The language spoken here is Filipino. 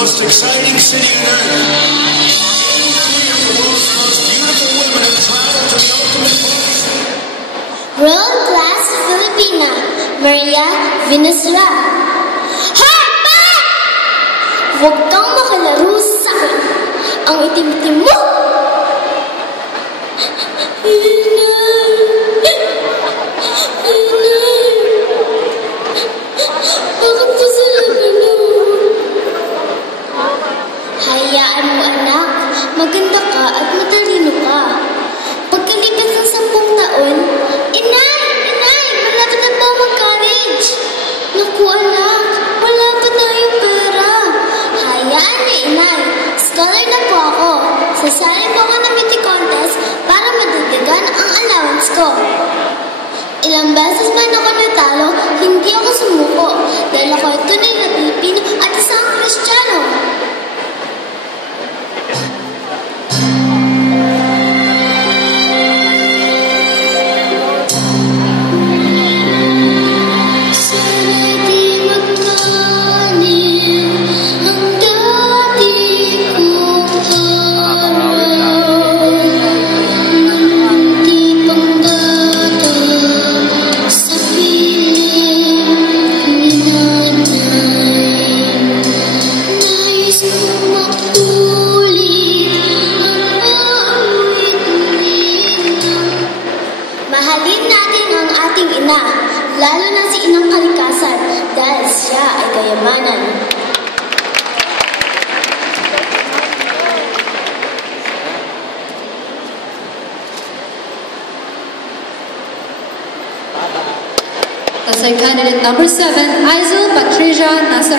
most exciting city on earth. 83 of the world's most beautiful women have traveled to the ultimate place. World-class Filipina, Maria Vinesra. Harpa! Huwag kang makalaro sa akin. Ang itim-itim mo! Bakit po sila gano'n? Hayaan mo, anak. Maganda ka at matalino ka. Pagkalipas ng 10 taon, Inay! Malapit na po mag-college! Naku, anak, wala pa tayong pera. Hayaan niyo, Inay. Scholar na po ako. Sasali po ako ng beauty contest para madagdagan ang allowance ko. Ilang beses man ako natalo, hindi ako sumuko dahil ako ay tunay na Pilipino at isang Kristiyano. Mahalin natin ang ating ina, lalo na si Inang Kalikasan, dahil siya ay kayamanan. That's our candidate number 7, Aizul Patricia Nasser.